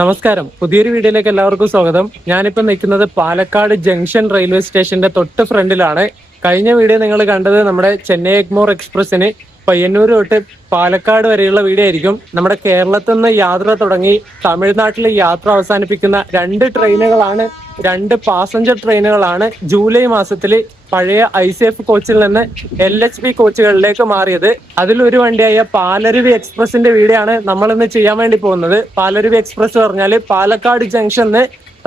നമസ്കാരം, പുതിയൊരു വീഡിയോയിലേക്ക് എല്ലാവർക്കും സ്വാഗതം. ഞാനിപ്പോൾ നിൽക്കുന്നത് പാലക്കാട് ജംഗ്ഷൻ റെയിൽവേ സ്റ്റേഷന്റെ തൊട്ട് ഫ്രണ്ടിലാണ്. കഴിഞ്ഞ വീഡിയോ നിങ്ങൾ കണ്ടത് നമ്മുടെ ചെന്നൈ എഗ്മോർ എക്സ്പ്രസിന് പയ്യന്നൂർ തൊട്ട് പാലക്കാട് വരെയുള്ള വീഡിയോ ആയിരിക്കും. നമ്മുടെ കേരളത്തിൽ നിന്ന് യാത്ര തുടങ്ങി തമിഴ്നാട്ടിൽ യാത്ര അവസാനിപ്പിക്കുന്ന രണ്ട് പാസഞ്ചർ ട്രെയിനുകളാണ് ജൂലൈ മാസത്തിൽ പഴയ ICF കോച്ചിൽ നിന്ന് LHB കോച്ചുകളിലേക്ക് മാറിയത്. അതിലൊരു വണ്ടിയായ പാലരുവി എക്സ്പ്രസിന്റെ വീഡിയോ ആണ് നമ്മൾ ഇന്ന് ചെയ്യാൻ വേണ്ടി പോകുന്നത്. പാലരുവി എക്സ്പ്രസ് പറഞ്ഞാൽ പാലക്കാട് ജംഗ്ഷനിൽ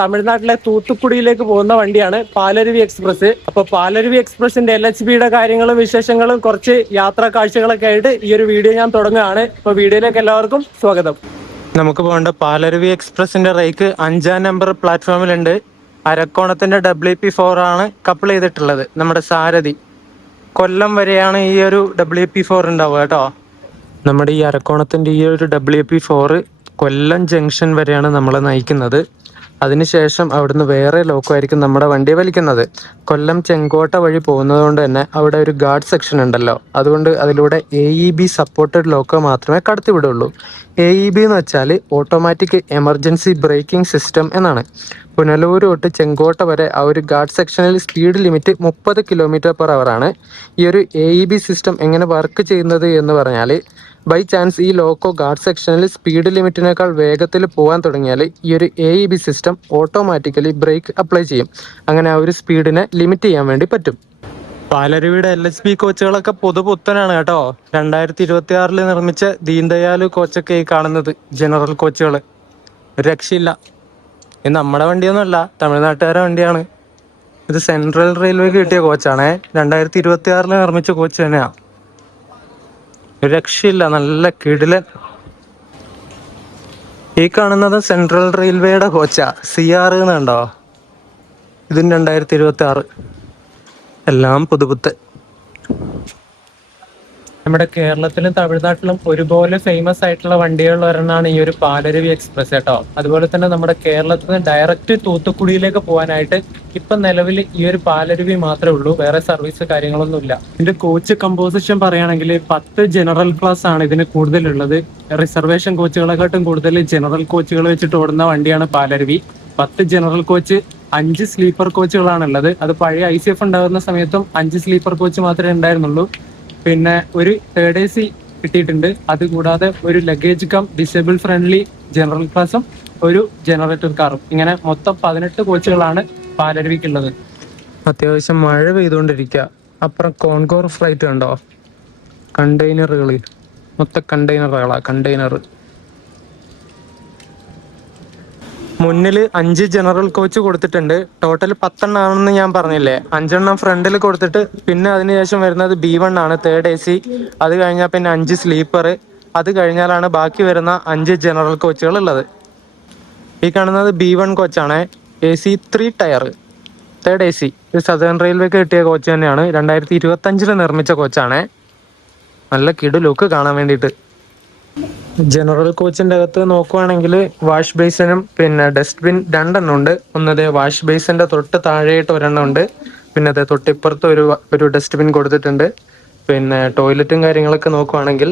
തമിഴ്നാട്ടിലെ തൂത്തുക്കുടിയിലേക്ക് പോകുന്ന വണ്ടിയാണ് പാലരുവി എക്സ്പ്രസ്. അപ്പൊ പാലരുവി എക്സ്പ്രസിന്റെ LHBയുടെ കാര്യങ്ങളും വിശേഷങ്ങളും കുറച്ച് യാത്രാ കാഴ്ചകളൊക്കെ ആയിട്ട് ഈ ഒരു വീഡിയോ ഞാൻ തുടങ്ങുകയാണ്. ഇപ്പൊ വീഡിയോയിലേക്ക് എല്ലാവർക്കും സ്വാഗതം. നമുക്ക് പോകേണ്ട പാലരുവി എക്സ്പ്രസിന്റെ റേക്ക് 5-ാം നമ്പർ പ്ലാറ്റ്ഫോമിലുണ്ട്. അരക്കോണത്തിന്റെ WP4 ആണ് കപ്പിൾ ചെയ്തിട്ടുള്ളത്. നമ്മുടെ സാരഥി കൊല്ലം വരെയാണ് ഈ ഒരു WP4 ഉണ്ടാവുക കേട്ടോ. നമ്മുടെ ഈ അരക്കോണത്തിന്റെ ഈ ഒരു WP4 കൊല്ലം ജംഗ്ഷൻ വരെയാണ് നമ്മളെ നയിക്കുന്നത്. അതിനുശേഷം അവിടുന്ന് വേറെ ലോക്കോ ആയിരിക്കും നമ്മുടെ വണ്ടി വലിക്കുന്നത്. കൊല്ലം ചെങ്കോട്ട വഴി പോകുന്നത് കൊണ്ട് തന്നെ അവിടെ ഒരു ഗാർഡ് സെക്ഷൻ ഉണ്ടല്ലോ, അതുകൊണ്ട് അതിലൂടെ AEB സപ്പോർട്ടഡ് ലോക്കോ മാത്രമേ കടത്തിവിടുള്ളൂ. AEB എന്ന് വെച്ചാൽ ഓട്ടോമാറ്റിക് എമർജൻസി ബ്രേക്കിംഗ് സിസ്റ്റം എന്നാണ്. പുനലൂർ തൊട്ട് ചെങ്കോട്ട വരെ ആ ഒരു ഗാർഡ് സെക്ഷനിൽ സ്പീഡ് ലിമിറ്റ് 30 km/h ആണ്. ഈ ഒരു AEB സിസ്റ്റം എങ്ങനെ വർക്ക് ചെയ്യുന്നത് എന്ന് പറഞ്ഞാൽ, ബൈ ചാൻസ് ഈ ലോക്കോ ഗാർഡ് സെക്ഷനിൽ സ്പീഡ് ലിമിറ്റിനേക്കാൾ വേഗത്തിൽ പോകാൻ തുടങ്ങിയാൽ ഈ ഒരു AEB system automatically break apply ചെയ്യും. അങ്ങനെ ആ ഒരു സ്പീഡിനെ ലിമിറ്റ് ചെയ്യാൻ വേണ്ടി പറ്റും. പാലരുവിയുടെ LHB കോച്ചുകളൊക്കെ പുതുപുത്തനാണ് കേട്ടോ. 2026 നിർമ്മിച്ച ദീൻ ദയാൽ കോച്ചൊക്കെ ഈ കാണുന്നത് ജനറൽ കോച്ചുകൾ. ഒരു രക്ഷയില്ല. ഇത് നമ്മുടെ വണ്ടിയൊന്നുമല്ല, തമിഴ്നാട്ടുകാരുടെ വണ്ടിയാണ്. ഇത് സെൻട്രൽ റെയിൽവേക്ക് കിട്ടിയ കോച്ചാണേ. 2026 നിർമ്മിച്ച കോച്ച് തന്നെയാണ്. ഒരു രക്ഷയില്ല, നല്ല കിടിലൻ. ഈ കാണുന്നത് സെൻട്രൽ റെയിൽവേയുടെ കോച്ചാ, CR എന്നുണ്ടോ. ഇതിന് 2026. എല്ലാം പുതുപുത്ത്. നമ്മുടെ കേരളത്തിലും തമിഴ്നാട്ടിലും ഒരുപോലെ ഫേമസ് ആയിട്ടുള്ള വണ്ടികളിൽ ഒരെണ്ണമാണ് ഈ ഒരു പാലരുവി എക്സ്പ്രസ് കേട്ടോ. അതുപോലെ തന്നെ നമ്മുടെ കേരളത്തിൽ നിന്ന് ഡയറക്റ്റ് തൂത്തുക്കുടിയിലേക്ക് പോകാനായിട്ട് ഇപ്പൊ നിലവിൽ ഈ ഒരു പാലരുവി മാത്രമേ ഉള്ളൂ. വേറെ സർവീസ് കാര്യങ്ങളൊന്നുമില്ല. ഇതിന്റെ കോച്ച് കമ്പോസിഷൻ പറയുകയാണെങ്കിൽ 10 ജനറൽ ക്ലാസ് ആണ് ഇതിന് കൂടുതലുള്ളത്. റിസർവേഷൻ കോച്ചുകളെക്കാട്ടും കൂടുതൽ ജനറൽ കോച്ചുകൾ വെച്ചിട്ട് ഓടുന്ന വണ്ടിയാണ് പാലരുവി. 10 ജനറൽ കോച്ച്, 5 സ്ലീപ്പർ കോച്ചുകളാണുള്ളത്. അത് പഴയ ICF ഉണ്ടാകുന്ന സമയത്തും 5 സ്ലീപ്പർ കോച്ച് മാത്രമേ ഉണ്ടായിരുന്നുള്ളൂ. പിന്നെ ഒരു തേർഡ് AC കിട്ടിയിട്ടുണ്ട്. അതുകൂടാതെ ഒരു luggage cum disable friendly general ക്ലാസും ഒരു ജനറേറ്റർ കാറും. ഇങ്ങനെ മൊത്തം 18 കോച്ചുകളാണ് പാലരുവിക്കുള്ളത്. അത്യാവശ്യം മഴ പെയ്തുകൊണ്ടിരിക്കുക. അപ്പുറം കോൺകോർ ഫ്ലൈറ്റ് ഉണ്ടോ, കണ്ടെയ്നറുകൾ, മൊത്തം കണ്ടെയ്നർ. മുന്നിൽ 5 ജനറൽ കോച്ച് കൊടുത്തിട്ടുണ്ട്. ടോട്ടൽ 10 ആണെന്ന് ഞാൻ പറഞ്ഞില്ലേ. 5 ഫ്രണ്ടിൽ കൊടുത്തിട്ട് പിന്നെ അതിനുശേഷം വരുന്നത് B1 ആണ്, തേർഡ് AC. അത് കഴിഞ്ഞാൽ പിന്നെ 5 സ്ലീപ്പർ. അത് കഴിഞ്ഞാലാണ് ബാക്കി വരുന്ന 5 ജനറൽ കോച്ചുകൾ ഉള്ളത്. ഈ കാണുന്നത് B1 കോച്ചാണ്, AC 3 ടയർ, തേർഡ് AC. ഇത് സദേൺ റെയിൽവേക്ക് കിട്ടിയ കോച്ച് തന്നെയാണ്. 2025 നിർമ്മിച്ച കോച്ചാണ്. നല്ല കിടു ലുക്ക് കാണാൻ വേണ്ടിയിട്ട്. ജനറൽ കോച്ചിന്റെ അകത്ത് നോക്കുവാണെങ്കിൽ വാഷ് ബേസിനും പിന്നെ ഡസ്റ്റ്ബിൻ 2 ഉണ്ട്. ഒന്നത് വാഷ് ബേസിന്റെ തൊട്ട് താഴെയായിട്ട് 1 ഉണ്ട്. പിന്നെ അത് തൊട്ടിപ്പുറത്ത് ഒരു ഡസ്റ്റ്ബിൻ കൊടുത്തിട്ടുണ്ട്. പിന്നെ ടോയ്ലറ്റും കാര്യങ്ങളൊക്കെ നോക്കുവാണെങ്കിൽ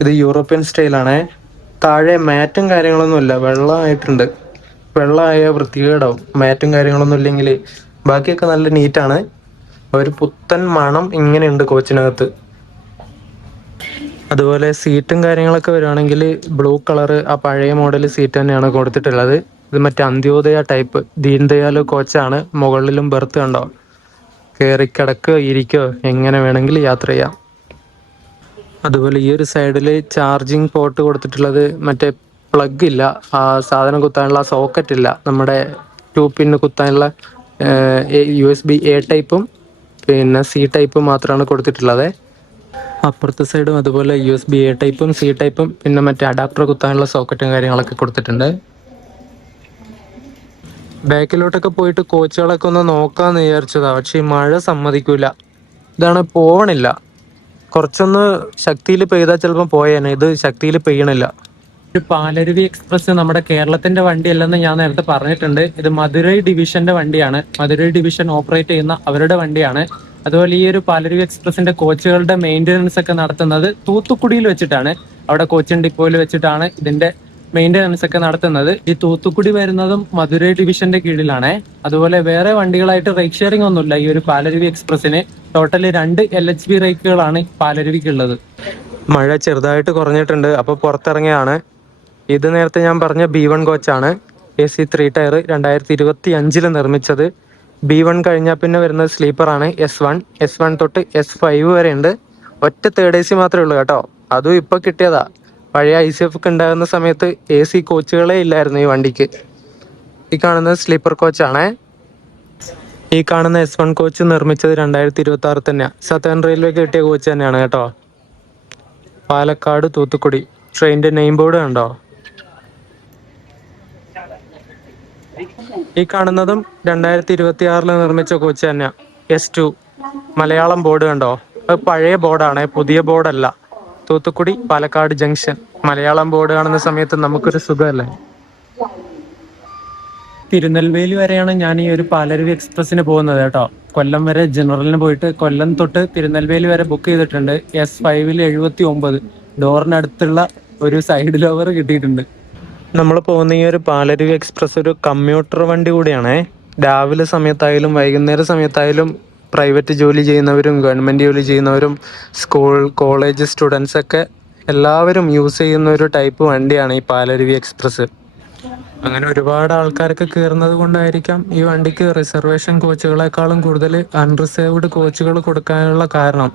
ഇത് യൂറോപ്യൻ സ്റ്റൈലാണ്. താഴെ മാറ്റും കാര്യങ്ങളൊന്നും ഇല്ല, വെള്ളമായിട്ടുണ്ട്. വെള്ളമായ വൃത്തികേടാവും മാറ്റും കാര്യങ്ങളൊന്നും ഇല്ലെങ്കിൽ. ബാക്കിയൊക്കെ നല്ല നീറ്റാണ്. ഒരു പുത്തൻ മണം ഇങ്ങനെയുണ്ട് കോച്ചിനകത്ത്. അതുപോലെ സീറ്റും കാര്യങ്ങളൊക്കെ വരുവാണെങ്കിൽ ബ്ലൂ കളറ് ആ പഴയ മോഡൽ സീറ്റ് തന്നെയാണ് കൊടുത്തിട്ടുള്ളത്. ഇത് മറ്റേ അന്ത്യോദയ ടൈപ്പ് ദീൻ ദയാൽ കോച്ചാണ്. മുകളിലും ബെർത്ത് കണ്ടോ, കയറി കിടക്കുകയോ ഇരിക്കുകയോ എങ്ങനെ വേണമെങ്കിലും യാത്ര ചെയ്യാം. അതുപോലെ ഈ ഒരു സൈഡിൽ ചാർജിങ് പോർട്ട് കൊടുത്തിട്ടുള്ളത് മറ്റേ പ്ലഗ് ഇല്ല, ആ സാധനം കുത്താനുള്ള സോക്കറ്റ് ഇല്ല. നമ്മുടെ 2 പിന്ന് കുത്താനുള്ള USB A ടൈപ്പും പിന്നെ C ടൈപ്പും മാത്രമാണ് കൊടുത്തിട്ടുള്ളത്. അപ്പുറത്തെ സൈഡും അതുപോലെ USB A ടൈപ്പും C ടൈപ്പും പിന്നെ മറ്റേ അഡാപ്റ്റർ കുത്താനുള്ള സോക്കറ്റും കാര്യങ്ങളൊക്കെ കൊടുത്തിട്ടുണ്ട്. ബാക്കിലോട്ടൊക്കെ പോയിട്ട് കോച്ചുകളൊക്കെ ഒന്ന് നോക്കാന്ന് വിചാരിച്ചതാ, പക്ഷെ ഈ മഴ സമ്മതിക്കൂല. ഇതാണ് പോവണില്ല. കുറച്ചൊന്ന് ശക്തിയിൽ പെയ്താൽ ചിലപ്പോൾ പോയേനെ. ഇത് ശക്തിയിൽ പെയ്യണില്ല. പാലരുവി എക്സ്പ്രസ് നമ്മുടെ കേരളത്തിന്റെ വണ്ടിയല്ലെന്ന് ഞാൻ നേരത്തെ പറഞ്ഞിട്ടുണ്ട്. ഇത് മധുരൈ ഡിവിഷന്റെ വണ്ടിയാണ്. മധുരൈ ഡിവിഷൻ ഓപ്പറേറ്റ് ചെയ്യുന്ന അവരുടെ വണ്ടിയാണ്. അതുപോലെ ഈ ഒരു പാലരുവി എക്സ്പ്രസിന്റെ കോച്ചുകളുടെ മെയിൻ്റെനൻസ് ഒക്കെ നടത്തുന്നത് തൂത്തുക്കുടിയിൽ വെച്ചിട്ടാണ്. അവിടെ കോച്ചിൻ ഡിപ്പോയിൽ വെച്ചിട്ടാണ് ഇതിന്റെ മെയിൻ്റെനൻസ് ഒക്കെ നടത്തുന്നത്. ഈ തൂത്തുക്കുടി വരുന്നതും മധുരൈ ഡിവിഷന്റെ കീഴിലാണ്. അതുപോലെ വേറെ വണ്ടികളായിട്ട് റേക്ക് ഷെയറിംഗ് ഒന്നുമില്ല ഈ ഒരു പാലരുവി എക്സ്പ്രസിന്. ടോട്ടലി 2 LHB റേക്കുകളാണ് പാലരുവിക്ക് ഉള്ളത്. മഴ ചെറുതായിട്ട് കുറഞ്ഞിട്ടുണ്ട്, അപ്പോൾ പുറത്തിറങ്ങിയാണ്. ഇത് നേരത്തെ ഞാൻ പറഞ്ഞ B1 കോച്ചാണ്. AC 3 ടയർ 2025 നിർമ്മിച്ചത്. B1 കഴിഞ്ഞാൽ പിന്നെ വരുന്നത് സ്ലീപ്പറാണ് S1 തൊട്ട് S5 വരെ ഉണ്ട്. ഒറ്റ തേർഡ് AC മാത്രമേ ഉള്ളൂ കേട്ടോ, അതും ഇപ്പൊ കിട്ടിയതാ. പഴയ ICF ഒക്കെ ഉണ്ടാകുന്ന സമയത്ത് AC കോച്ചുകളേ ഇല്ലായിരുന്നു ഈ വണ്ടിക്ക്. ഈ കാണുന്നത് സ്ലീപ്പർ കോച്ചാണ്. ഈ കാണുന്ന S1 കോച്ച് നിർമ്മിച്ചത് 2026 തന്നെയാണ്. സതേൺ റെയിൽവേക്ക് കിട്ടിയ കോച്ച് തന്നെയാണ് കേട്ടോ. പാലക്കാട് തൂത്തുക്കുടി ട്രെയിനിന്റെ നെയിം ബോർഡ് കണ്ടോ? ഈ കാണുന്നതും 2026 നിർമ്മിച്ച കോച്ച് തന്നെയാ. S2 മലയാളം ബോർഡ് കണ്ടോ? അത് പഴയ ബോർഡാണ്, പുതിയ ബോർഡല്ല. തൂത്തുക്കുടി പാലക്കാട് ജംഗ്ഷൻ മലയാളം ബോർഡ് കാണുന്ന സമയത്ത് നമുക്കൊരു സുഖമല്ലേ. തിരുനെൽവേലി വരെയാണ് ഞാൻ ഈ ഒരു പാലരുവി എക്സ്പ്രസിന് പോകുന്നത് കേട്ടോ. കൊല്ലം വരെ ജനറലിന് പോയിട്ട് കൊല്ലം തൊട്ട് തിരുനെൽവേലി വരെ ബുക്ക് ചെയ്തിട്ടുണ്ട്. S5 79 ഡോറിനടുത്തുള്ള ഒരു സൈഡ് ലോവർ കിട്ടിയിട്ടുണ്ട്. നമ്മൾ പോകുന്ന ഈ ഒരു പാലരുവി എക്സ്പ്രസ് ഒരു കമ്മ്യൂട്ടർ വണ്ടി കൂടിയാണേ. രാവിലെ സമയത്തായാലും വൈകുന്നേര സമയത്തായാലും പ്രൈവറ്റ് ജോലി ചെയ്യുന്നവരും ഗവൺമെൻറ് ജോലി ചെയ്യുന്നവരും സ്കൂൾ കോളേജ് സ്റ്റുഡൻസ് ഒക്കെ എല്ലാവരും യൂസ് ചെയ്യുന്ന ഒരു ടൈപ്പ് വണ്ടിയാണ് ഈ പാലരുവി എക്സ്പ്രസ്. അങ്ങനെ ഒരുപാട് ആൾക്കാർക്ക് കയറുന്നത് കൊണ്ടായിരിക്കാം ഈ വണ്ടിക്ക് റിസർവേഷൻ കോച്ചുകളെക്കാളും കൂടുതൽ അൺറിസർവ്ഡ് കോച്ചുകൾ കൊടുക്കാനുള്ള കാരണം.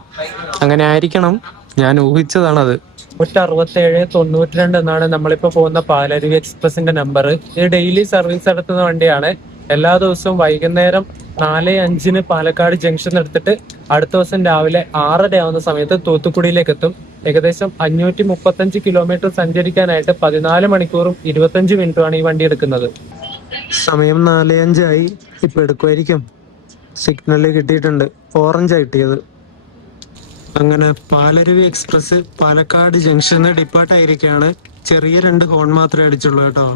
അങ്ങനെ ആയിരിക്കണം, ഞാൻ ഊഹിച്ചതാണത്. 16792 എന്നാണ് നമ്മളിപ്പോ പോകുന്ന പാലരുവി എക്സ്പ്രസിന്റെ നമ്പർ. ഇത് ഡെയിലി സർവീസ് നടത്തുന്ന വണ്ടിയാണ്. എല്ലാ ദിവസവും വൈകുന്നേരം 4:05 പാലക്കാട് ജംഗ്ഷൻ എടുത്തിട്ട് അടുത്ത ദിവസം രാവിലെ 6:30 ആവുന്ന സമയത്ത് തൂത്തുക്കുടിയിലേക്ക് എത്തും. ഏകദേശം 535 കിലോമീറ്റർ സഞ്ചരിക്കാനായിട്ട് 14 മണിക്കൂറും 25 മിനിറ്റുമാണ് ഈ വണ്ടി എടുക്കുന്നത്. സമയം 4:05 ആയി. ഇപ്പൊ എടുക്കുമായിരിക്കും. സിഗ്നല് കിട്ടിയിട്ടുണ്ട്, ഓറഞ്ചാ കിട്ടിയത്. അങ്ങനെ Palaruvi express Palakkad junction depart ആയിരിക്കുകയാണ്. ചെറിയ 2 ഹോൺ മാത്രമേ അടിച്ചുള്ളൂ കേട്ടോ.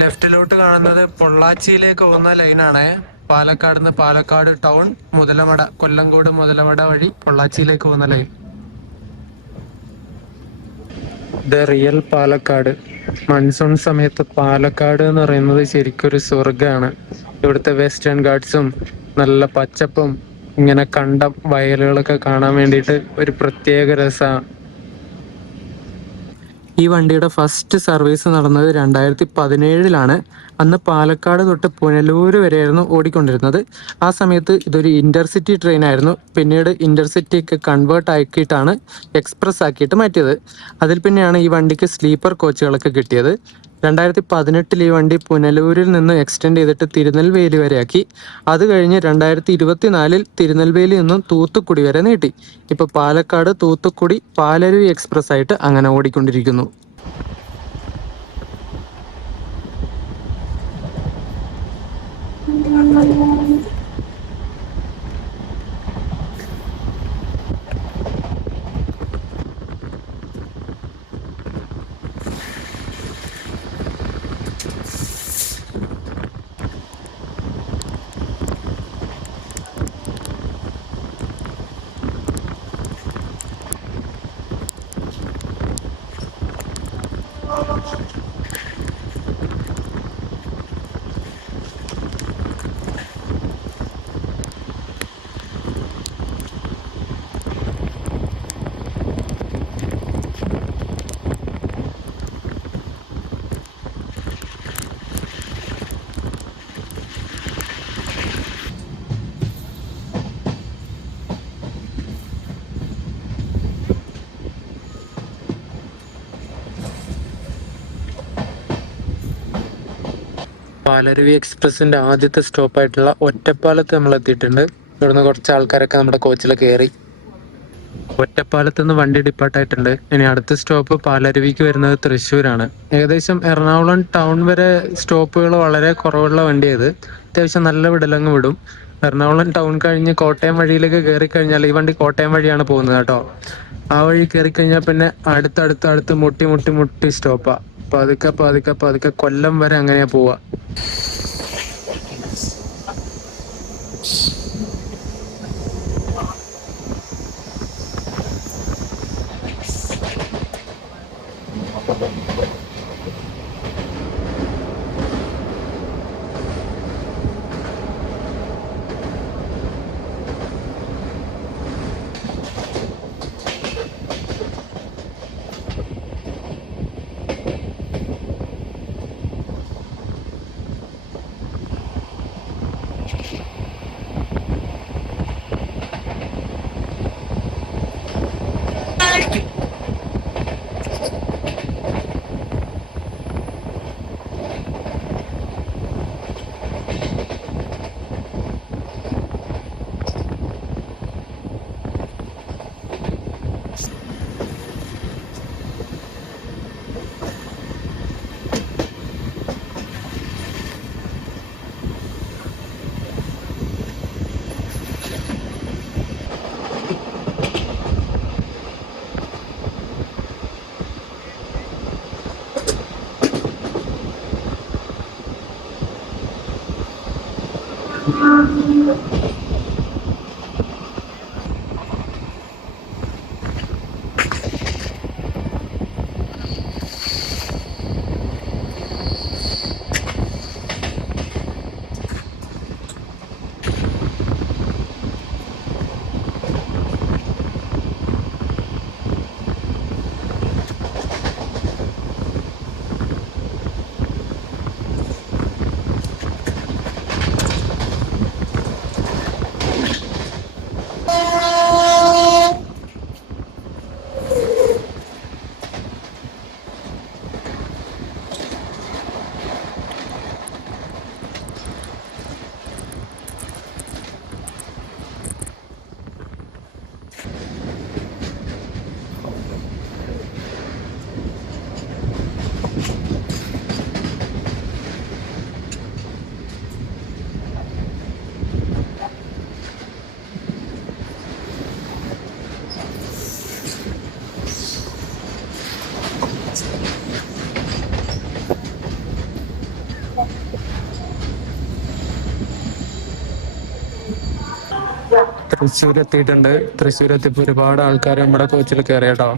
ലെഫ്റ്റിലോട്ട് കാണുന്നത് പൊള്ളാച്ചിയിലേക്ക് പോകുന്ന ലൈനാണ്. പാലക്കാട് നിന്ന് പാലക്കാട് ടൗൺ മുതലമട, കൊല്ലങ്കോട് മുതലമട വഴി പൊള്ളാച്ചിയിലേക്ക് പോകുന്ന line. The real Palakkad. Monsoon സമയത്ത് പാലക്കാട് എന്ന് പറയുന്നത് ശരിക്കൊരു സ്വർഗമാണ്. ഇവിടുത്തെ വെസ്റ്റേൺ ഗാർഡ്സും നല്ല പച്ചപ്പും ഇങ്ങനെ കണ്ടം വയലുകളൊക്കെ കാണാൻ വേണ്ടിയിട്ട് ഒരു പ്രത്യേക രസമാണ്. ഈ വണ്ടിയുടെ ഫസ്റ്റ് സർവീസ് നടന്നത് 2017 അന്ന് പാലക്കാട് തൊട്ട് പുനലൂർ വരെയായിരുന്നു ഓടിക്കൊണ്ടിരുന്നത്. ആ സമയത്ത് ഇതൊരു ഇന്റർസിറ്റി ട്രെയിൻ ആയിരുന്നു. പിന്നീട് ഇന്റർസിറ്റിക്ക് കൺവേർട്ട് ആക്കിയിട്ടാണ് എക്സ്പ്രസ് ആക്കിയിട്ട് മാറ്റിയത്. അതിൽ പിന്നെയാണ് ഈ വണ്ടിക്ക് സ്ലീപ്പർ കോച്ചുകളൊക്കെ കിട്ടിയത്. 2018 ഈ വണ്ടി പുനലൂരിൽ നിന്ന് എക്സ്റ്റെൻഡ് ചെയ്തിട്ട് തിരുനെൽവേലി വരെ ആക്കി. അത് കഴിഞ്ഞ് 2024 തിരുനെൽവേലി നിന്നും തൂത്തുക്കുടി വരെ നീട്ടി. ഇപ്പൊ പാലക്കാട് തൂത്തുക്കുടി പാലരുവി എക്സ്പ്രസ് ആയിട്ട് അങ്ങനെ ഓടിക്കൊണ്ടിരിക്കുന്നു. പാലരുവി എക്സ്പ്രസിന്റെ ആദ്യത്തെ സ്റ്റോപ്പായിട്ടുള്ള ഒറ്റപ്പാലത്ത് നമ്മൾ എത്തിയിട്ടുണ്ട്. ഇവിടുന്ന് കുറച്ച് ആൾക്കാരൊക്കെ നമ്മുടെ കോച്ചിൽ കയറി. ഒറ്റപ്പാലത്ത് നിന്ന് വണ്ടി ഡിപ്പാർട്ടായിട്ടുണ്ട്. ഇനി അടുത്ത സ്റ്റോപ്പ് പാലരുവിക്ക് വരുന്നത് തൃശ്ശൂരാണ്. ഏകദേശം എറണാകുളം ടൗൺ വരെ സ്റ്റോപ്പുകൾ വളരെ കുറവുള്ള വണ്ടിയത്. അത്യാവശ്യം നല്ല വിടലങ്ങ് വിടും. എറണാകുളം ടൗൺ കഴിഞ്ഞ് കോട്ടയം വഴിയിലേക്ക് കയറി കഴിഞ്ഞാൽ, ഈ വണ്ടി കോട്ടയം വഴിയാണ് പോകുന്നത് കേട്ടോ, ആ വഴി കയറി കഴിഞ്ഞാൽ പിന്നെ അടുത്തടുത്ത് മുട്ടി മുട്ടി മുട്ടി സ്റ്റോപ്പാ. പതുക്കെ പതുക്കെ പതുക്കെ കൊല്ലം വരെ അങ്ങനെയാ പോവാ. തൃശ്ശൂർ എത്തിയിട്ടുണ്ട്. തൃശ്ശൂർ എത്തിയപ്പോൾ ഒരുപാട് ആൾക്കാർ നമ്മുടെ കോച്ചിൽ കയറി കേട്ടോ.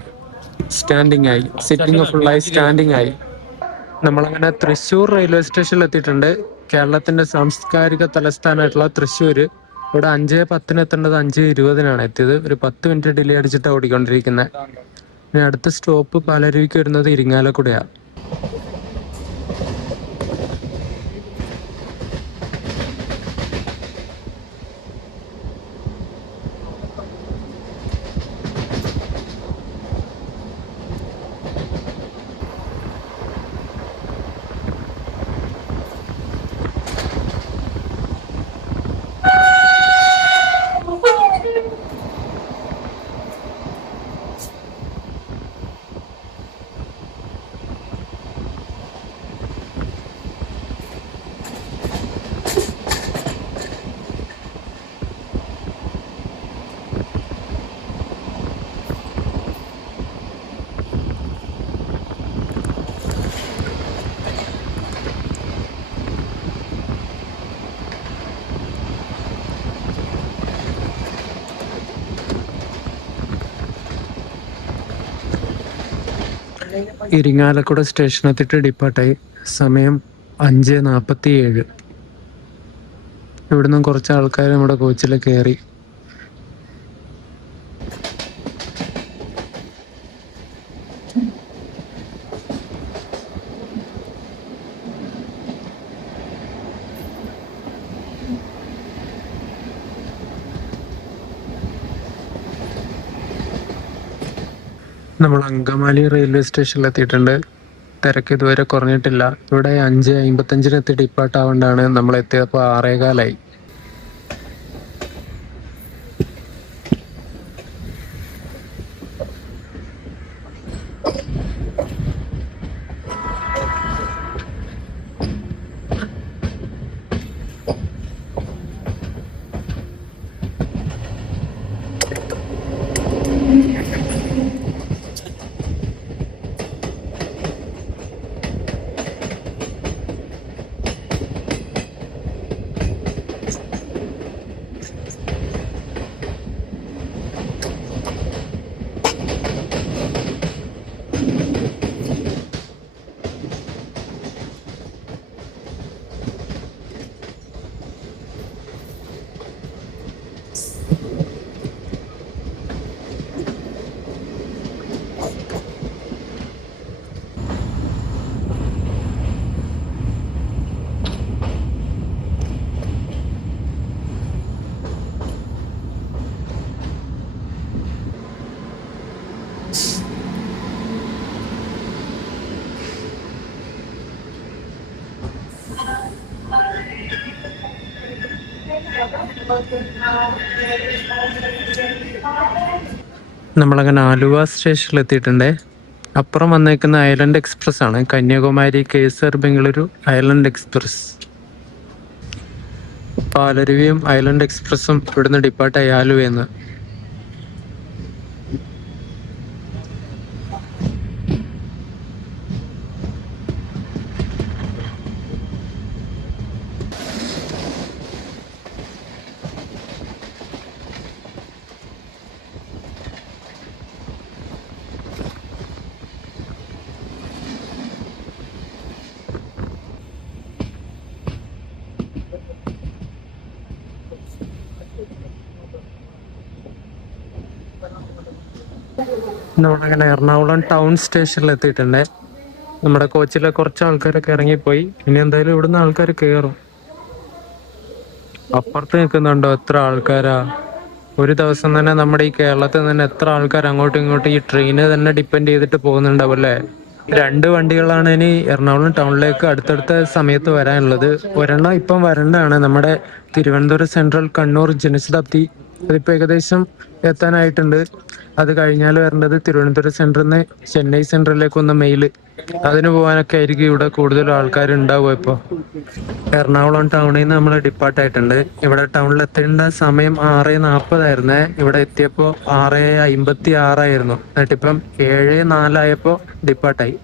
സ്റ്റാൻഡിങ് ആയി, സിറ്റിംഗ് ഫുള്ളായി സ്റ്റാൻഡിങ് ആയി. നമ്മളങ്ങനെ തൃശ്ശൂർ റെയിൽവേ സ്റ്റേഷനിൽ എത്തിയിട്ടുണ്ട്. കേരളത്തിന്റെ സാംസ്കാരിക തലസ്ഥാനമായിട്ടുള്ള തൃശ്ശൂർ. ഇവിടെ 5:10 എത്തേണ്ടത് 5:20 എത്തിയത്. ഒരു 10 മിനിറ്റ് ഡിലേ അടിച്ചിട്ടാണ് ഓടിക്കൊണ്ടിരിക്കുന്നത്. ഇനി അടുത്ത സ്റ്റോപ്പ് പാലരുവിക്ക് വരുന്നത് ഇരിങ്ങാലക്കുടയാണ്. ഇരിങ്ങാലക്കുട സ്റ്റേഷനെത്തിയിട്ട് ഡിപ്പാർട്ടായി. സമയം 5:47. ഇവിടുന്ന് കുറച്ച് ആൾക്കാർ നമ്മുടെ കോച്ചിൽ കയറി. നമ്മൾ അങ്കമാലി റെയിൽവേ സ്റ്റേഷനിൽ എത്തിയിട്ടുണ്ട്. തിരക്ക് ഇതുവരെ കുറഞ്ഞിട്ടില്ല. ഇവിടെ 5:55 ഡിപ്പാർട്ട് ആവേണ്ടാണ്, നമ്മൾ എത്തിയപ്പോൾ 6:15. നമ്മളങ്ങനെ ആലുവ സ്റ്റേഷനിൽ എത്തിയിട്ടുണ്ടേ. അപ്പുറം വന്നേക്കുന്ന ഐലൻഡ് എക്സ്പ്രസ് ആണ്, കന്യാകുമാരി കേസർ ബംഗളൂരു ഐലൻഡ് എക്സ്പ്രസ്. പാലരുവിയും ഐലൻഡ് എക്സ്പ്രസും ഇവിടുന്ന് ഡിപ്പാർട്ടായി ആലുവയെന്ന്. നമ്മളങ്ങനെ എറണാകുളം ടൗൺ സ്റ്റേഷനിൽ എത്തിയിട്ടുണ്ട്. നമ്മുടെ കോച്ചിലെ കുറച്ച് ആൾക്കാരൊക്കെ ഇറങ്ങിപ്പോയി. ഇനി എന്തായാലും ഇവിടുന്ന് ആൾക്കാർ കയറും. അപ്പുറത്ത് നിൽക്കുന്നുണ്ടോ എത്ര ആൾക്കാരാ! ഒരു ദിവസം തന്നെ നമ്മുടെ ഈ കേരളത്തിൽ തന്നെ എത്ര ആൾക്കാർ അങ്ങോട്ടും ഇങ്ങോട്ടും ഈ ട്രെയിന് തന്നെ ഡിപ്പെൻഡ് ചെയ്തിട്ട് പോകുന്നുണ്ടാവും അല്ലേ. 2 വണ്ടികളാണ് ഇനി എറണാകുളം ടൗണിലേക്ക് അടുത്തടുത്ത സമയത്ത് വരാനുള്ളത്. ഒരെണ്ണം ഇപ്പം വരേണ്ടതാണ്, നമ്മുടെ തിരുവനന്തപുരം സെൻട്രൽ കണ്ണൂർ ജനശതാബ്ദി. അതിപ്പോൾ ഏകദേശം എത്താനായിട്ടുണ്ട്. അത് കഴിഞ്ഞാൽ വരേണ്ടത് തിരുവനന്തപുരം സെൻട്രലിൽ നിന്ന് ചെന്നൈ സെൻട്രലിലേക്ക് ഒന്ന് മെയില്. അതിന് പോകാനൊക്കെ ആയിരിക്കും ഇവിടെ കൂടുതൽ ആൾക്കാർ ഉണ്ടാവുക. ഇപ്പോൾ എറണാകുളം ടൗണിൽ നിന്ന് നമ്മൾ ഡിപ്പാർട്ടായിട്ടുണ്ട്. ഇവിടെ ടൗണിൽ എത്തേണ്ട സമയം 6:40 ഇവിടെ എത്തിയപ്പോൾ 6:56. എന്നിട്ടിപ്പം 7:04 ഡിപ്പാർട്ടായി.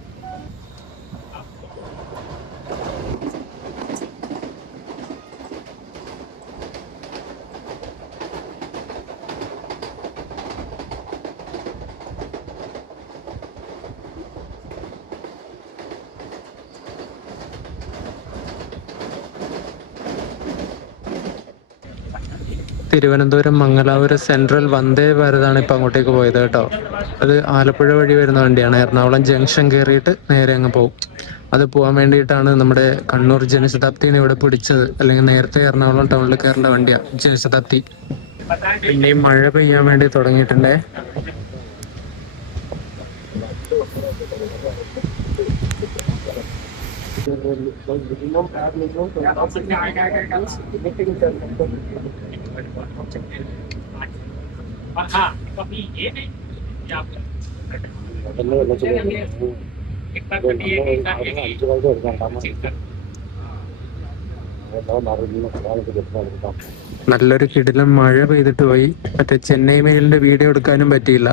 തിരുവനന്തപുരം മംഗലാപുരം സെൻട്രൽ വന്ദേ ഭാരതാണ് ഇപ്പം അങ്ങോട്ടേക്ക് പോയത് കേട്ടോ. അത് ആലപ്പുഴ വഴി വരുന്ന വണ്ടിയാണ്. എറണാകുളം ജംഗ്ഷൻ കയറിയിട്ട് നേരെ അങ്ങ് പോകും. അത് പോകാൻ വേണ്ടിയിട്ടാണ് നമ്മുടെ കണ്ണൂർ ജനശതാബ്ദിനെ ഇവിടെ പിടിച്ചത്. അല്ലെങ്കിൽ നേരത്തെ എറണാകുളം ടൗണിൽ കയറേണ്ട വണ്ടിയാണ് ജനശതാബ്ദി. പിന്നെയും മഴ പെയ്യാൻ വേണ്ടി തുടങ്ങിയിട്ടുണ്ടേ. നല്ലൊരു കിടിലം മഴ പെയ്തിട്ട് പോയി. മറ്റേ ചെന്നൈ മെയിലിന്റെ വീഡിയോ എടുക്കാനും പറ്റിയില്ല.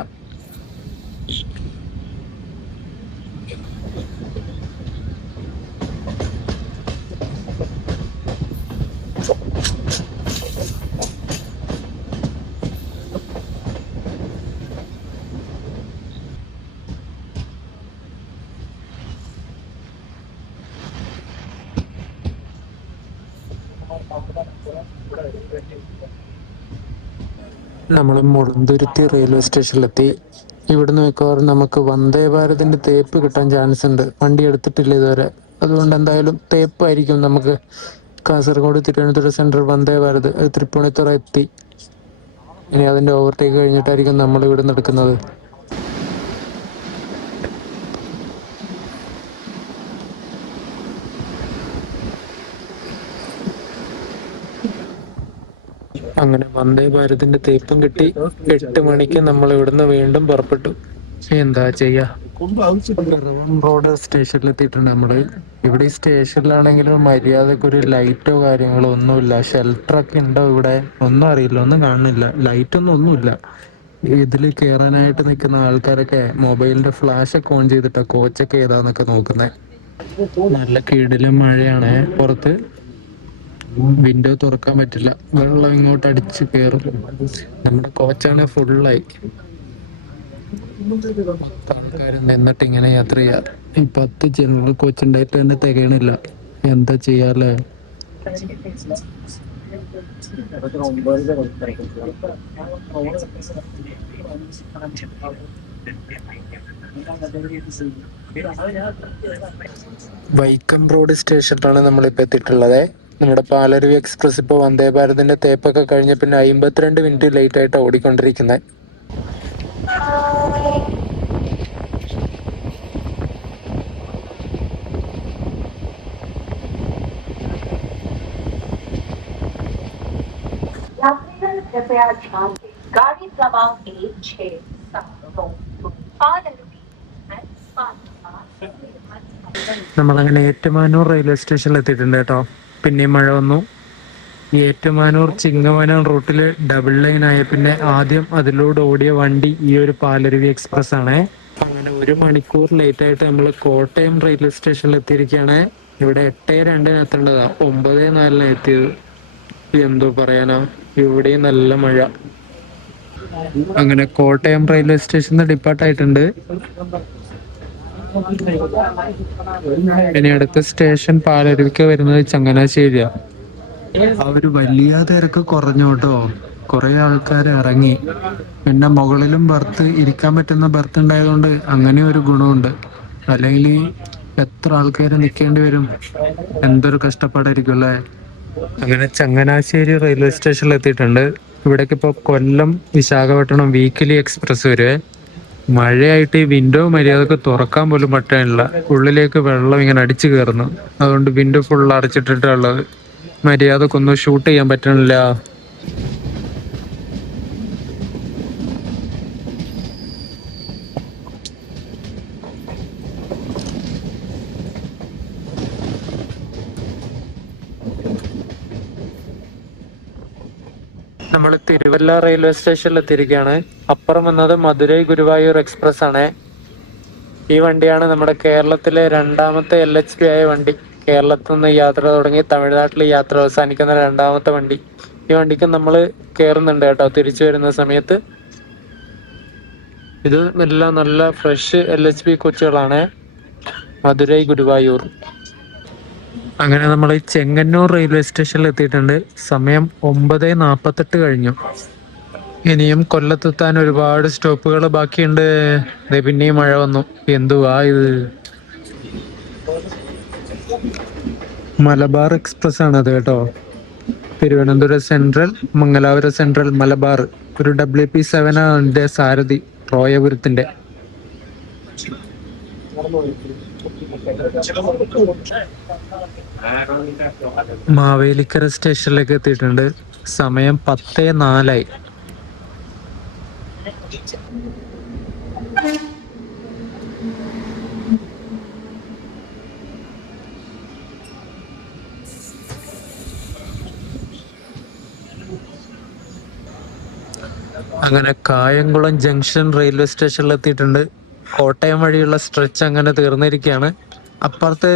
നമ്മൾ മുളന്തുരുത്തി റെയിൽവേ സ്റ്റേഷനിലെത്തി. ഇവിടുന്ന് മിക്കവാറും നമുക്ക് വന്ദേ ഭാരതിന്റെ തേപ്പ് കിട്ടാൻ ചാൻസ് ഉണ്ട്. വണ്ടി എടുത്തിട്ടില്ല ഇതുവരെ, അതുകൊണ്ട് എന്തായാലും തേപ്പായിരിക്കും നമുക്ക്. കാസർഗോഡ് തിരുവനന്തപുരം സെൻട്രൽ വന്ദേ ഭാരത് തൃപ്പൂണിത്തുറ എത്തി. ഇനി അതിന്റെ ഓവർടേക്ക് കഴിഞ്ഞിട്ടായിരിക്കും നമ്മൾ ഇവിടെ എടുക്കുന്നത്. അങ്ങനെ വന്ദേ ഭാരതിന്റെ തേപ്പും കിട്ടി. 8 മണിക്ക് നമ്മൾ ഇവിടുന്ന് വീണ്ടും പുറപ്പെട്ടു. എന്താ ചെയ്യാ. റോഡ് സ്റ്റേഷനിൽ എത്തിയിട്ടുണ്ട് നമ്മള്. ഇവിടെ ഈ സ്റ്റേഷനിലാണെങ്കിലും മര്യാദക്ക് ഒരു ലൈറ്റോ കാര്യങ്ങളോ ഒന്നുമില്ല. ഷെൽട്ടറൊക്കെ ഉണ്ടോ ഇവിടെ ഒന്നും അറിയില്ല, ഒന്നും കാണുന്നില്ല. ലൈറ്റൊന്നും ഒന്നുമില്ല. ഇതിൽ കയറാനായിട്ട് നിൽക്കുന്ന ആൾക്കാരൊക്കെ മൊബൈലിന്റെ ഫ്ലാഷ് ഒക്കെ ഓൺ ചെയ്തിട്ടാ കോച്ചൊക്കെ ഏതാന്നൊക്കെ നോക്കുന്നത്. നല്ല കിടിലം മഴയാണ് പുറത്ത്. വിൻഡോ തുറക്കാൻ പറ്റില്ല, വെള്ളം ഇങ്ങോട്ട് അടിച്ച് കയറും. നമ്മുടെ കോച്ചാണ് ഫുള്ളായി. ആൾക്കാർ നിന്നിട്ട് ഇങ്ങനെ യാത്ര ചെയ്യാ. ഈ 10 ജനറൽ കോച്ച് ഉണ്ടായിട്ട് തന്നെ തികയണില്ല. എന്താ ചെയ്യാല്ലേ. വൈക്കം റോഡ് സ്റ്റേഷനിലാണ് നമ്മളിപ്പോൾ എത്തിയിട്ടുള്ളത്. നമ്മുടെ പാലരുവി എക്സ്പ്രസ് ഇപ്പോൾ വന്ദേ ഭാരതിന്റെ തേപ്പൊക്കെ കഴിഞ്ഞ പിന്നെ 52 മിനിറ്റ് ലേറ്റ് ആയിട്ടാണ് ഓടിക്കൊണ്ടിരിക്കുന്നത്. यात्रीगण कृपया ध्यान दें, गाड़ी क्रमांक 16792 पालरुवी and നമ്മളങ്ങനെ ഏറ്റുമാനൂർ റെയിൽവേ സ്റ്റേഷനിൽ എത്തിയിട്ടുണ്ട് കേട്ടോ. പിന്നെയും മഴ വന്നു. ഈ ഏറ്റുമാനൂർ ചിങ്ങവനം റൂട്ടിൽ ഡബിൾ ലൈൻ ആയ പിന്നെ ആദ്യം അതിലൂടെ ഓടിയ വണ്ടി ഈ ഒരു പാലരുവി എക്സ്പ്രസ് ആണ്. അങ്ങനെ 1 മണിക്കൂർ ലേറ്റ് ആയിട്ട് നമ്മൾ കോട്ടയം റെയിൽവേ സ്റ്റേഷനിൽ എത്തിയിരിക്കുകയാണ്. ഇവിടെ 8:02 എത്തേണ്ടതാ, 9:04 എത്തിയത്. എന്തോ പറയാനാ, ഇവിടെയും നല്ല മഴ. അങ്ങനെ കോട്ടയം റെയിൽവേ സ്റ്റേഷനിൽ ഡിപ്പാർട്ടായിട്ടുണ്ട്. ഇനി അടുത്ത സ്റ്റേഷൻ പാലരുവിക്ക് വരുന്നത് ചങ്ങനാശ്ശേരിയാ. ആ ഒരു വലിയ തിരക്ക് കുറഞ്ഞു കേട്ടോ. കുറെ ആൾക്കാർ ഇറങ്ങി. പിന്നെ മുകളിലും ബർത്ത്, ഇരിക്കാൻ പറ്റുന്ന ബർത്ത് ഉണ്ടായതുകൊണ്ട് അങ്ങനെ ഒരു ഗുണമുണ്ട്. അല്ലെങ്കിൽ എത്ര ആൾക്കാർ നിൽക്കേണ്ടി വരും, എന്തൊരു കഷ്ടപ്പാടായിരിക്കും അല്ലേ. അങ്ങനെ ചങ്ങനാശ്ശേരി റെയിൽവേ സ്റ്റേഷനിൽ എത്തിയിട്ടുണ്ട്. ഇവിടേക്ക് ഇപ്പോൾ കൊല്ലം വിശാഖപട്ടണം വീക്കിലി എക്സ്പ്രസ് വരുവേ. മഴയായിട്ട് ഈ വിൻഡോ മര്യാദക്ക് തുറക്കാൻ പോലും പറ്റാനില്ല. ഉള്ളിലേക്ക് വെള്ളം ഇങ്ങനെ അടിച്ചു കയറുന്നു. അതുകൊണ്ട് വിൻഡോ ഫുൾ അടച്ചിട്ടിട്ടുള്ളത്. മര്യാദക്കൊന്നും ഷൂട്ട് ചെയ്യാൻ പറ്റണില്ല. നമ്മൾ തിരുവല്ല റെയിൽവേ സ്റ്റേഷനിൽ എത്തിയിരിക്കുകയാണ്. അപ്പുറം വന്നത് മധുരൈ ഗുരുവായൂർ എക്സ്പ്രസ് ആണ്. ഈ വണ്ടിയാണ് നമ്മുടെ കേരളത്തിലെ 2ാമത്തെ LHP ആയ വണ്ടി. കേരളത്തിൽ നിന്ന് യാത്ര തുടങ്ങി തമിഴ്നാട്ടിൽ യാത്ര അവസാനിക്കുന്ന 2ാമത്തെ വണ്ടി. ഈ വണ്ടിക്ക് നമ്മൾ കയറുന്നുണ്ട് കേട്ടോ തിരിച്ചു വരുന്ന സമയത്ത്. ഇത് എല്ലാം നല്ല ഫ്രഷ് LHP കോച്ചുകളാണ്. മധുരൈ ഗുരുവായൂർ. അങ്ങനെ നമ്മൾ ചെങ്ങന്നൂർ റെയിൽവേ സ്റ്റേഷനിൽ എത്തിയിട്ടുണ്ട്. സമയം 9:48 കഴിഞ്ഞു. ഇനിയും കൊല്ലത്തെത്താൻ ഒരുപാട് സ്റ്റോപ്പുകൾ ബാക്കിയുണ്ട്. പിന്നെയും മഴ വന്നു. എന്തുവാ ഇത്. മലബാർ എക്സ്പ്രസ് ആണ് അത് കേട്ടോ. Thiruvananthapuram central, Mangalapuram central, Malabar. ഒരു WP7 ആണ് സാരഥി, റോയപുരത്തിന്റെ. മാവേലിക്കര സ്റ്റേഷനിലേക്ക് എത്തിയിട്ടുണ്ട്. സമയം 10:04. അങ്ങനെ കായംകുളം ജംഗ്ഷൻ റെയിൽവേ സ്റ്റേഷനിൽ എത്തിയിട്ടുണ്ട്. കോട്ടയം വഴിയുള്ള സ്ട്രെച്ച് അങ്ങനെ തീർന്നിരിക്കുകയാണ്. അപ്പുറത്ത്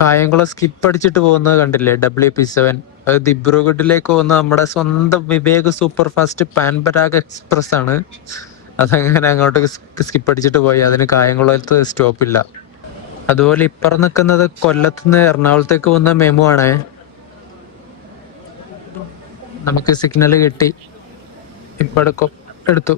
കായംകുളം സ്കിപ്പ് അടിച്ചിട്ട് പോകുന്നത് കണ്ടില്ലേ, WP7. അത് ദിബ്രുഗഡിലേക്ക് പോകുന്ന നമ്മുടെ സ്വന്തം Vivek super fast Pan Parag express ആണ്. അതങ്ങനെ അങ്ങോട്ട് സ്കിപ്പ് അടിച്ചിട്ട് പോയി. അതിന് കായംകുളത്ത് സ്റ്റോപ്പില്ല. അതുപോലെ ഇപ്പുറം നിൽക്കുന്നത് കൊല്ലത്തുനിന്ന് എറണാകുളത്തേക്ക് പോകുന്ന മെമു ആണ്. നമുക്ക് സിഗ്നൽ കിട്ടി, ഇപ്പൊ എടുത്തു.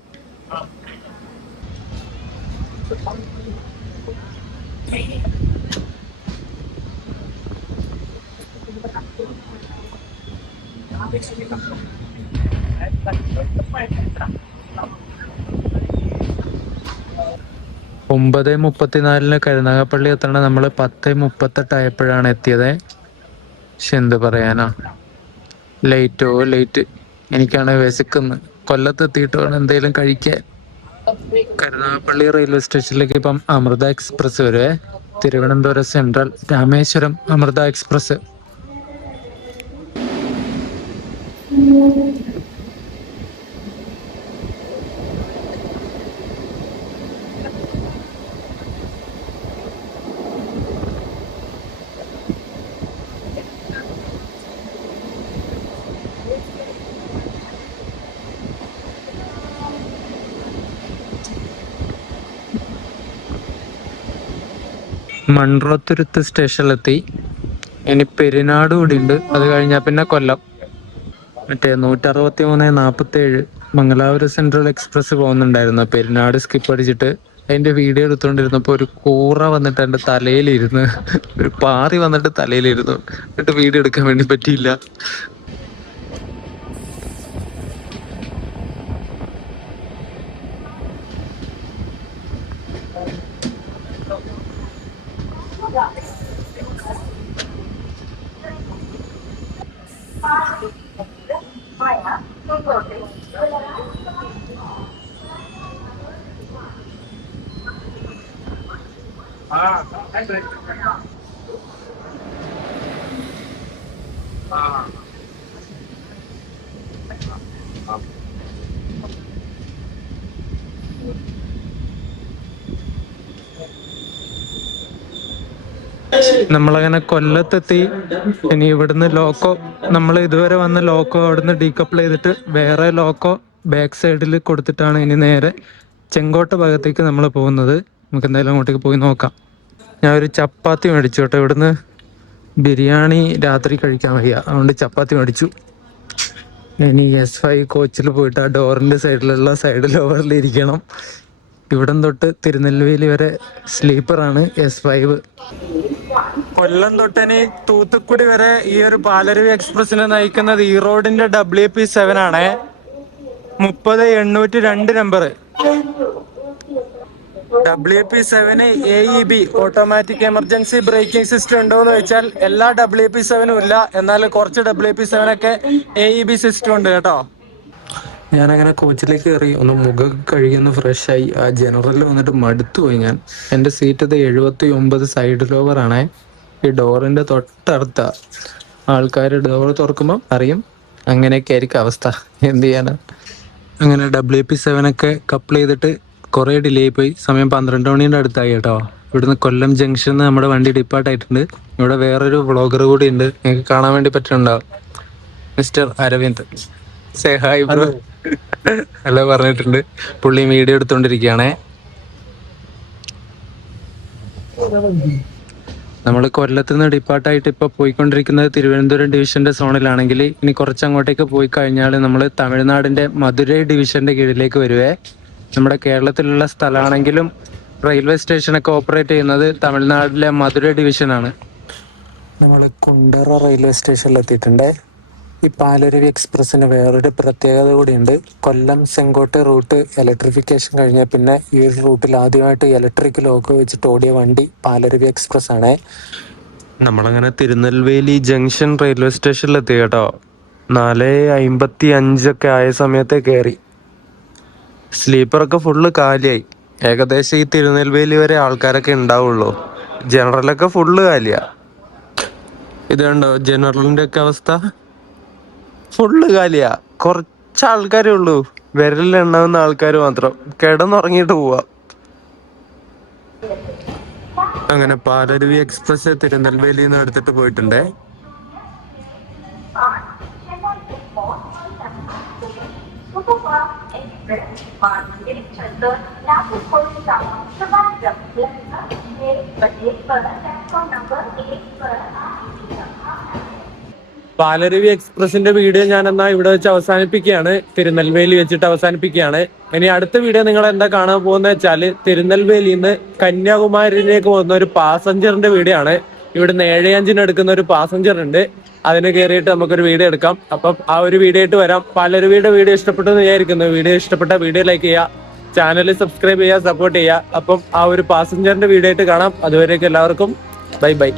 ഒമ്പത് 34 കരുനാഗപ്പള്ളി എത്തണ നമ്മള് 10:38 ആയപ്പോഴാണ് എത്തിയത്. പക്ഷെ എന്ത് പറയാനാ, ലേറ്റ്. എനിക്കാണ് വിശക്കുന്നു. കൊല്ലത്തെത്തിയിട്ട് വേണം എന്തെങ്കിലും കഴിക്കാൻ. കരുനാഗപ്പള്ളി റെയിൽവേ സ്റ്റേഷനിലേക്ക് ഇപ്പം അമൃത എക്സ്പ്രസ് വരുവേ. Thiruvananthapuram central Rameswaram Amrita express. മൺട്രോത്തുരുത്ത് സ്റ്റേഷനിലെത്തി. ഇനി പെരിനാട് കൂടി ഉണ്ട്, അത് കഴിഞ്ഞാൽ പിന്നെ കൊല്ലം. മറ്റേ 163-47 മംഗലാപുരം സെൻട്രൽ എക്സ്പ്രസ് പോകുന്നുണ്ടായിരുന്നു. പെരിനാട് സ്കിപ്പ് അടിച്ചിട്ട് അതിന്റെ വീഡിയോ എടുത്തോണ്ടിരുന്നപ്പോ ഒരു കൂറ വന്നിട്ട് എന്റെ തലയിലിരുന്ന്, ഒരു പാറി വന്നിട്ട് തലയിലിരുന്നു. എന്നിട്ട് വീഡിയോ എടുക്കാൻ വേണ്ടി പറ്റിയില്ല. നമ്മളങ്ങനെ കൊല്ലത്തെത്തി. ഇനി ഇവിടുന്ന് ലോക്കോ, നമ്മൾ ഇതുവരെ വന്ന ലോക്കോ അവിടുന്ന് ഡീകപ്പിൾ ചെയ്തിട്ട് വേറെ ലോക്കോ ബാക്ക് സൈഡിൽ കൊടുത്തിട്ടാണ് ഇനി നേരെ ചെങ്കോട്ട ഭാഗത്തേക്ക് നമ്മൾ പോകുന്നത്. നമുക്ക് എന്തായാലും അങ്ങോട്ടേക്ക് പോയി നോക്കാം. ഞാൻ ഒരു ചപ്പാത്തി മേടിച്ചു കേട്ടോ. ഇവിടുന്ന് ബിരിയാണി രാത്രി കഴിക്കാൻ വയ്യ, അതുകൊണ്ട് ചപ്പാത്തി മേടിച്ചു. ഇനി S5 കോച്ചിൽ പോയിട്ട് ആ ഡോറിൻ്റെ സൈഡിലുള്ള സൈഡ് ലോവറിൽ ഇരിക്കണം. ഇവിടം തൊട്ട് തിരുനെൽവേലി വരെ സ്ലീപ്പറാണ് S5. കൊല്ലം തൊട്ടനി തൂത്തുക്കുടി വരെ ഈ ഒരു പാലരുവി എക്സ്പ്രസിനെ നയിക്കുന്നത് ഈ റോഡിന്റെ WP7 ആണ്. 30802 number. WP7 AEB automatic emergency braking system ഉണ്ടോ എന്ന് ചോദിച്ചാൽ എല്ലാ WP7 ഇല്ല, എന്നാൽ കുറച്ച് WP7 ഒക്കെ AEB സിസ്റ്റം ഉണ്ട് കേട്ടോ. ഞാനങ്ങനെ കോച്ചിലേക്ക് കയറി, ഒന്ന് മുഖം കഴുകിയൊന്ന് ഫ്രഷായി. ആ ജനറലിൽ വന്നിട്ട് മടുത്തു പോയി ഞാൻ. എൻ്റെ സീറ്റ് ഇത് 79 സൈഡ് ലോവറാണേ. ഈ ഡോറിൻ്റെ തൊട്ടടുത്ത ആൾക്കാർ ഡോർ തുറക്കുമ്പോൾ അറിയും. അങ്ങനെയൊക്കെ ആയിരിക്കും അവസ്ഥ, എന്ത് ചെയ്യാനാ. അങ്ങനെ WP7 ഒക്കെ കപ്പിൾ ചെയ്തിട്ട് കുറേ ഡിലേ പോയി. സമയം 12 മണീൻ്റെ അടുത്തായി കേട്ടോ. ഇവിടുന്ന് കൊല്ലം ജംഗ്ഷനിൽ നമ്മുടെ വണ്ടി ഡിപ്പാർട്ടായിട്ടുണ്ട്. ഇവിടെ വേറൊരു വ്ളോഗർ കൂടി ഉണ്ട്, നിങ്ങൾക്ക് കാണാൻ വേണ്ടി പറ്റുന്നുണ്ടാവും. Mister Aravind, say hi bro. Hello പറഞ്ഞിട്ടുണ്ട്. പുള്ളി വീഡിയോ എടുത്തോണ്ടിരിക്കുകയാണേ. നമ്മൾ കൊല്ലത്ത് നിന്ന് ഡിപ്പാർട്ടായിട്ട് ഇപ്പോൾ പോയിക്കൊണ്ടിരിക്കുന്നത് തിരുവനന്തപുരം ഡിവിഷന്റെ സോണിലാണെങ്കിൽ ഇനി കുറച്ചങ്ങോട്ടേക്ക് പോയി കഴിഞ്ഞാൽ നമ്മൾ തമിഴ്നാടിന്റെ മധുരൈ ഡിവിഷന്റെ കീഴിലേക്ക് വരുവേ. നമ്മുടെ കേരളത്തിലുള്ള സ്ഥലമാണെങ്കിലും റെയിൽവേ സ്റ്റേഷനൊക്കെ ഓപ്പറേറ്റ് ചെയ്യുന്നത് തമിഴ്നാട്ടിലെ മധുരൈ ഡിവിഷനാണ്. നമ്മൾ കുണ്ടറ റെയിൽവേ സ്റ്റേഷനിലെത്തിയിട്ടുണ്ട്. ഈ പാലരുവി എക്സ്പ്രസ്സിന് വേറൊരു പ്രത്യേകത കൂടിയുണ്ട്. കൊല്ലം ചെങ്കോട്ട റൂട്ട് ഇലക്ട്രിഫിക്കേഷൻ കഴിഞ്ഞാൽ പിന്നെ ഈ ഒരു റൂട്ടിൽ ആദ്യമായിട്ട് ഇലക്ട്രിക് ലോക്കോ വെച്ചിട്ട് ഓടിയ വണ്ടി പാലരുവി എക്സ്പ്രസ് ആണ്. നമ്മളങ്ങനെ തിരുനെൽവേലി ജംഗ്ഷൻ റെയിൽവേ സ്റ്റേഷനിലെത്തി കേട്ടോ. 4:55 ആയ സമയത്ത് കയറി. സ്ലീപ്പറൊക്കെ ഫുള്ള് കാലിയായി. ഏകദേശം ഈ തിരുനെൽവേലി വരെ ആൾക്കാരൊക്കെ ഉണ്ടാവുള്ളൂ. ജനറലൊക്കെ ഫുള്ള് കാലിയാ. ഇത് കണ്ടോ ജനറലിന്റെ ഒക്കെ അവസ്ഥ, ഫുള്ള് കാലിയാ. കുറച്ച് ആൾക്കാരേ ഉള്ളൂ, വിരലിലെണ്ണാവുന്ന ആൾക്കാർ മാത്രം. കിടന്നുറങ്ങിയിട്ട് പോവാ. അങ്ങനെ പാലരുവി എക്സ്പ്രസ് തിരുനെൽവേലിയിൽ നിന്ന് എടുത്തിട്ട് പോയിട്ടുണ്ടേ. പാലരുവി എക്സ്പ്രസിന്റെ വീഡിയോ ഞാൻ എന്നാ ഇവിടെ വെച്ച് അവസാനിപ്പിക്കുകയാണ്. തിരുനെൽവേലി വെച്ചിട്ട് അവസാനിപ്പിക്കുകയാണ്. ഇനി അടുത്ത വീഡിയോ നിങ്ങൾ എന്താ കാണാൻ പോകുന്നത് വെച്ചാൽ തിരുനെൽവേലിയിൽ നിന്ന് കന്യാകുമാരിയിലേക്ക് പോകുന്ന ഒരു പാസഞ്ചറിന്റെ വീഡിയോ ആണ്. ഇവിടുന്ന് 7:05 എടുക്കുന്ന ഒരു പാസഞ്ചർ ഉണ്ട്, അതിന് കയറിയിട്ട് നമുക്കൊരു വീഡിയോ എടുക്കാം. അപ്പം ആ ഒരു വീഡിയോ ആയിട്ട് വരാം. പാലരുവിയുടെ വീഡിയോ ഇഷ്ടപ്പെട്ടെന്ന് വിചാരിക്കുന്നു. വീഡിയോ ഇഷ്ടപ്പെട്ട വീഡിയോ ലൈക്ക് ചെയ്യുക, ചാനൽ സബ്സ്ക്രൈബ് ചെയ്യുക, സപ്പോർട്ട് ചെയ്യുക. അപ്പം ആ ഒരു പാസഞ്ചറിന്റെ വീഡിയോ ആയിട്ട് കാണാം. അതുവരേക്കും എല്ലാവർക്കും ബൈ ബൈ.